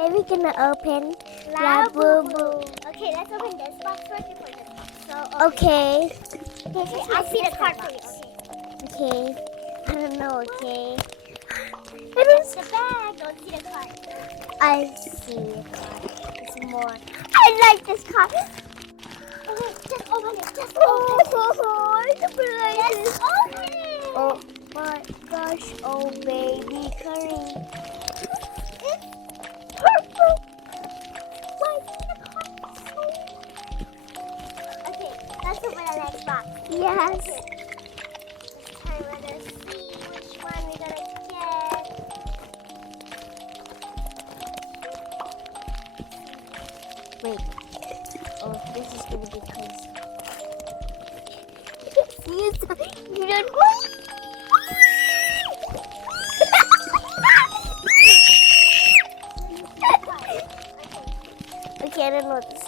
Okay, we're gonna open Labubu. Okay, let's open this box first before this box. So, Okay. Okay, I see the card for you. Okay. Okay. I don't know, okay. Just the bag. Don't see the card. I see a card. It's more. I like this card. Okay, just open it. Just open it. Just open it. Oh my gosh. Oh, baby curry. Purple. Why Okay, let's open the next box. Yes. This time we're gonna see which one we're gonna get. Wait. Oh, this is gonna be crazy. You don't want. Okay, I don't know what this